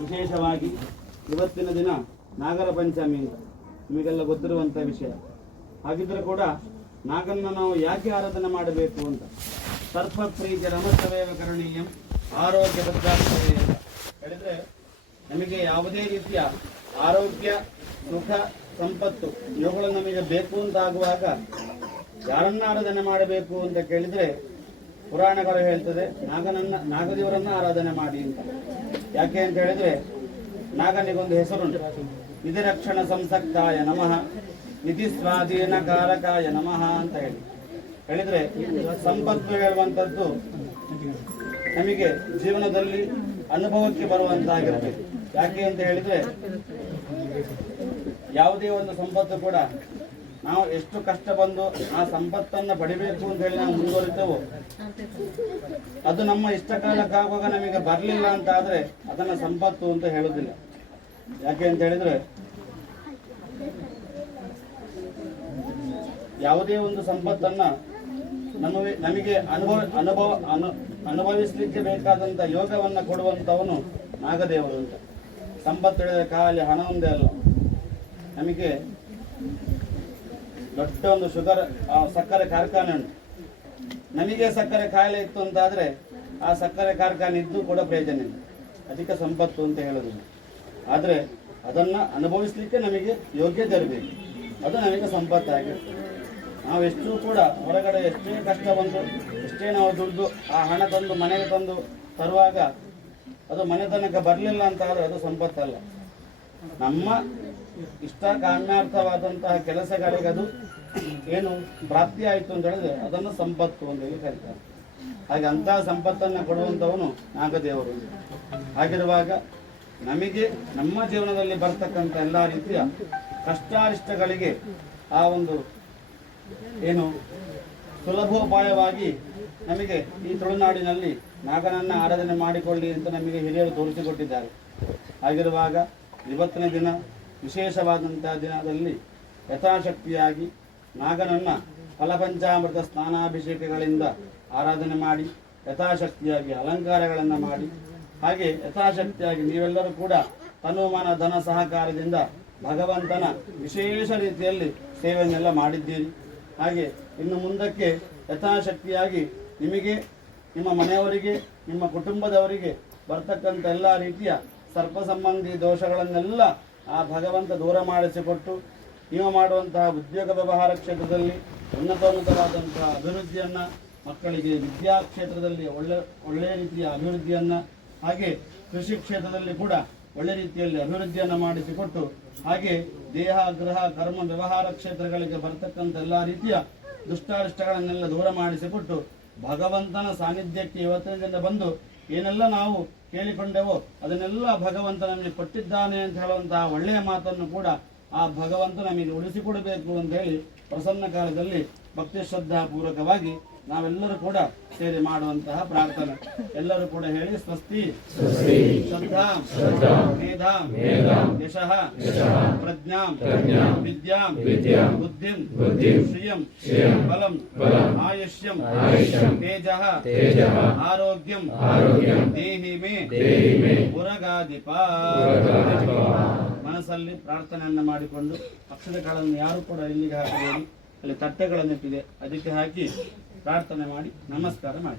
ವಿಶೇಷವಾಗಿ ಇವತ್ತಿನ ದಿನ ನಾಗರ ಪಂಚಮಿ ಅಂತ ನಿಮಗೆಲ್ಲ ಗೊತ್ತಿರುವಂಥ ವಿಷಯ. ಹಾಗಿದ್ದರೂ ಕೂಡ ನಾಗನ್ನ ನಾವು ಯಾಕೆ ಆರಾಧನೆ ಮಾಡಬೇಕು ಅಂತ, ಸರ್ಪಪ್ರೀತಿ ರಮಸ್ತವೇವ ಕರುಣೀಯಂ ಆರೋಗ್ಯ ಭದ್ರಾಸ್ತವೇ ಅಂತ ಹೇಳಿದರೆ, ನಮಗೆ ಯಾವುದೇ ರೀತಿಯ ಆರೋಗ್ಯ, ಸುಖ, ಸಂಪತ್ತು ಇವುಗಳು ನಮಗೆ ಬೇಕು ಅಂತ ಆಗುವಾಗ ಯಾರನ್ನ ಆರಾಧನೆ ಮಾಡಬೇಕು ಅಂತ ಕೇಳಿದರೆ ಪುರಾಣಗಳು ಹೇಳ್ತದೆ ನಾಗದೇವರನ್ನ ಆರಾಧನೆ ಮಾಡಿ ಅಂತ. ಯಾಕೆ ಅಂತ ಹೇಳಿದ್ರೆ ನಾಗನಿಗೊಂದು ಹೆಸರುಂಟು, ನಿಧಿ ರಕ್ಷಣ ಸಂಸಕ್ತಾಯ ನಮಃ, ನಿಧಿ ಸ್ವಾಧೀನ ಕಾರಕಾಯ ನಮಃ ಅಂತ ಹೇಳಿದ್ರೆ ಸಂಪತ್ತು ಹೇಳುವಂಥದ್ದು ನಮಗೆ ಜೀವನದಲ್ಲಿ ಅನುಭವಕ್ಕೆ ಬರುವಂತಾಗಿರಬೇಕು. ಯಾಕೆ ಅಂತ ಹೇಳಿದ್ರೆ ಯಾವುದೇ ಒಂದು ಸಂಪತ್ತು ಕೂಡ ನಾವು ಎಷ್ಟು ಕಷ್ಟ ಬಂದು ಆ ಸಂಪತ್ತನ್ನು ಪಡಿಬೇಕು ಅಂತ ಹೇಳಿ ನಾವು ಮುಂದುವರಿತೇವೋ ಅದು ನಮ್ಮ ಇಷ್ಟ ಕಾಲಕ್ಕಾಗುವಾಗ ನಮಗೆ ಬರಲಿಲ್ಲ ಅಂತ ಆದ್ರೆ ಅದನ್ನ ಸಂಪತ್ತು ಅಂತ ಹೇಳುದಿಲ್ಲ. ಯಾಕೆ ಅಂತ ಹೇಳಿದ್ರೆ ಯಾವುದೇ ಒಂದು ಸಂಪತ್ತನ್ನ ನಮಗೆ ಅನುಭವಿಸಲಿಕ್ಕೆ ಬೇಕಾದಂತ ಯೋಗವನ್ನ ಕೊಡುವಂತವನು ನಾಗದೇವರು ಅಂತ. ಸಂಪತ್ತು ಹೇಳಿದ್ರೆ ಖಾಲಿ ಹಣ ಒಂದೇ ಅಲ್ಲ, ನಮಗೆ ದೊಡ್ಡ ಒಂದು ಸಕ್ಕರೆ ಕಾರ್ಖಾನೆ ಉಂಟು. ನಮಗೆ ಸಕ್ಕರೆ ಕಾಯಿಲೆ ಇತ್ತು ಅಂತಾದ್ರೆ ಆ ಸಕ್ಕರೆ ಕಾರ್ಖಾನೆ ಇದ್ದು ಕೂಡ ಪ್ರಯೋಜನ ಇಲ್ಲ, ಅಧಿಕ ಸಂಪತ್ತು ಅಂತ ಹೇಳೋದಿಲ್ಲ. ಆದರೆ ಅದನ್ನ ಅನುಭವಿಸ್ಲಿಕ್ಕೆ ನಮಗೆ ಯೋಗ್ಯತೆ ಇರಬೇಕು, ಅದು ನಮಗೆ ಸಂಪತ್ತಾಗಿರುತ್ತೆ. ನಾವೆಷ್ಟು ಕೂಡ ಹೊರಗಡೆ ಎಷ್ಟೇ ಕಷ್ಟ ಬಂದು ಎಷ್ಟೇ ನಾವು ದುಡ್ಡು ಆ ಹಣ ತಂದು ಮನೆಗೆ ತಂದು ತರುವಾಗ ಅದು ಮನೆ ತನಕ ಬರಲಿಲ್ಲ ಅಂತ ಆದರೆ ಅದು ಸಂಪತ್ತಲ್ಲ. ನಮ್ಮ ಇಷ್ಟ ಕಾಮ್ಯಾರ್ಥವಾದಂತಹ ಕೆಲಸಗಳಿಗೆ ಅದು ಏನು ಪ್ರಾಪ್ತಿ ಆಯಿತು ಅಂತ ಹೇಳಿದ್ರೆ ಅದನ್ನು ಸಂಪತ್ತು ಅಂತ ಹೇಳಿ ಕರೀತಾರೆ. ಹಾಗೆ ಅಂತಹ ಸಂಪತ್ತನ್ನು ಕೊಡುವಂಥವನು ನಾಗದೇವರು. ಹಾಗಿರುವಾಗ ನಮಗೆ ನಮ್ಮ ಜೀವನದಲ್ಲಿ ಬರ್ತಕ್ಕಂಥ ಎಲ್ಲ ರೀತಿಯ ಕಷ್ಟಾರಿಷ್ಟಗಳಿಗೆ ಆ ಒಂದು ಏನು ಸುಲಭೋಪಾಯವಾಗಿ ನಮಗೆ ಈ ತುಳುನಾಡಿನಲ್ಲಿ ನಾಗನನ್ನ ಆರಾಧನೆ ಮಾಡಿಕೊಳ್ಳಿ ಅಂತ ನಮಗೆ ಹಿರಿಯರು ತೋರಿಸಿಕೊಟ್ಟಿದ್ದಾರೆ. ಹಾಗಿರುವಾಗ ಇವತ್ತಿನ ದಿನ ವಿಶೇಷವಾದಂತಹ ದಿನದಲ್ಲಿ ಯಥಾಶಕ್ತಿಯಾಗಿ ನಾಗನನ್ನ ಫಲಪಂಚಾಮೃತ ಸ್ನಾನಾಭಿಷೇಕಗಳಿಂದ ಆರಾಧನೆ ಮಾಡಿ ಯಥಾಶಕ್ತಿಯಾಗಿ ಅಲಂಕಾರಗಳನ್ನು ಮಾಡಿ ಹಾಗೆ ಯಥಾಶಕ್ತಿಯಾಗಿ ನೀವೆಲ್ಲರೂ ಕೂಡ ತನುಮಾನ ಧನ ಸಹಕಾರದಿಂದ ಭಗವಂತನ ವಿಶೇಷ ರೀತಿಯಲ್ಲಿ ಸೇವೆಯನ್ನೆಲ್ಲ ಮಾಡಿದ್ದೀರಿ. ಹಾಗೆ ಇನ್ನು ಮುಂದಕ್ಕೆ ಯಥಾಶಕ್ತಿಯಾಗಿ ನಿಮಗೆ, ನಿಮ್ಮ ಮನೆಯವರಿಗೆ, ನಿಮ್ಮ ಕುಟುಂಬದವರಿಗೆ ಬರ್ತಕ್ಕಂಥ ಎಲ್ಲ ರೀತಿಯ ಸರ್ಪ ಸಂಬಂಧಿ ದೋಷಗಳನ್ನೆಲ್ಲ ಆ ಭಗವಂತ ದೂರ ಮಾಡಿಸಿಕೊಟ್ಟು ನೀವು ಮಾಡುವಂತಹ ಉದ್ಯೋಗ ವ್ಯವಹಾರ ಕ್ಷೇತ್ರದಲ್ಲಿ ಉನ್ನತವಾದಂತಹ ಅಭಿವೃದ್ಧಿಯನ್ನು, ಮಕ್ಕಳಿಗೆ ವಿದ್ಯಾ ಕ್ಷೇತ್ರದಲ್ಲಿ ಒಳ್ಳೆಯ ರೀತಿಯ ಅಭಿವೃದ್ಧಿಯನ್ನು, ಹಾಗೆ ಕೃಷಿ ಕ್ಷೇತ್ರದಲ್ಲಿ ಕೂಡ ಒಳ್ಳೆ ರೀತಿಯಲ್ಲಿ ಅಭಿವೃದ್ಧಿಯನ್ನು ಮಾಡಿಸಿಕೊಟ್ಟು ಹಾಗೆ ದೇಹ, ಗೃಹ, ಕರ್ಮ, ವ್ಯವಹಾರ ಕ್ಷೇತ್ರಗಳಿಗೆ ಬರ್ತಕ್ಕಂಥ ಎಲ್ಲ ರೀತಿಯ ದುಷ್ಟಾರಿಷ್ಟಗಳನ್ನೆಲ್ಲ ದೂರ ಮಾಡಿಸಿಕೊಟ್ಟು ಭಗವಂತನ ಸಾನ್ನಿಧ್ಯಕ್ಕೆ ಇವತ್ತಿನಿಂದ ಬಂದು ಏನೆಲ್ಲ ನಾವು ಕೇಳಿಕೊಂಡೆವೋ ಅದನ್ನೆಲ್ಲ ಭಗವಂತ ನಮಗೆ ಕೊಟ್ಟಿದ್ದಾನೆ ಅಂತ ಹೇಳುವಂತಹ ಒಳ್ಳೆಯ ಮಾತನ್ನು ಕೂಡ ಆ ಭಗವಂತ ನಮಗೆ ಉಳಿಸಿಕೊಡಬೇಕು ಅಂತ ಹೇಳಿ ಪ್ರಸನ್ನ ಕಾಲದಲ್ಲಿ ಭಕ್ತಿ ಶ್ರದ್ಧಾ ಪೂರ್ವಕವಾಗಿ ನಾವೆಲ್ಲರೂ ಕೂಡ ಸೇರಿ ಮಾಡುವಂತಹ ಪ್ರಾರ್ಥನೆ. ಎಲ್ಲರೂ ಕೂಡ ಹೇಳಿ, ಸ್ವಸ್ತಿ ಶ್ರದ್ಧಾಂ ಮೇಧಾಂ ಯಶಃ ಪ್ರಜ್ಞಾಂ ವಿದ್ಯಾಂ ಬುದ್ಧಿಂ ಶ್ರಿಯಂ ಬಲಂ ಆಯುಷ್ಯಂ ತೇಜಃ ಆರೋಗ್ಯಂ ದೇಹಿ ಮೇ ಪುರಗಾಧಿಪ. ಮನಸ್ಸಲ್ಲಿ ಪ್ರಾರ್ಥನೆಯನ್ನು ಮಾಡಿಕೊಂಡು ಅಕ್ಷರ ಕಾಳನ್ನು ಯಾರು ಕೂಡ ಇಲ್ಲಿಗೆ ಹಾಕಬೇಡಿ, ಅಲ್ಲಿ ತಟ್ಟೆಗಳನ್ನಿಟ್ಟಿದೆ ಅದಕ್ಕೆ ಹಾಕಿ ಪ್ರಾರ್ಥನೆ ಮಾಡಿ ನಮಸ್ಕಾರ ಮಾಡಿ.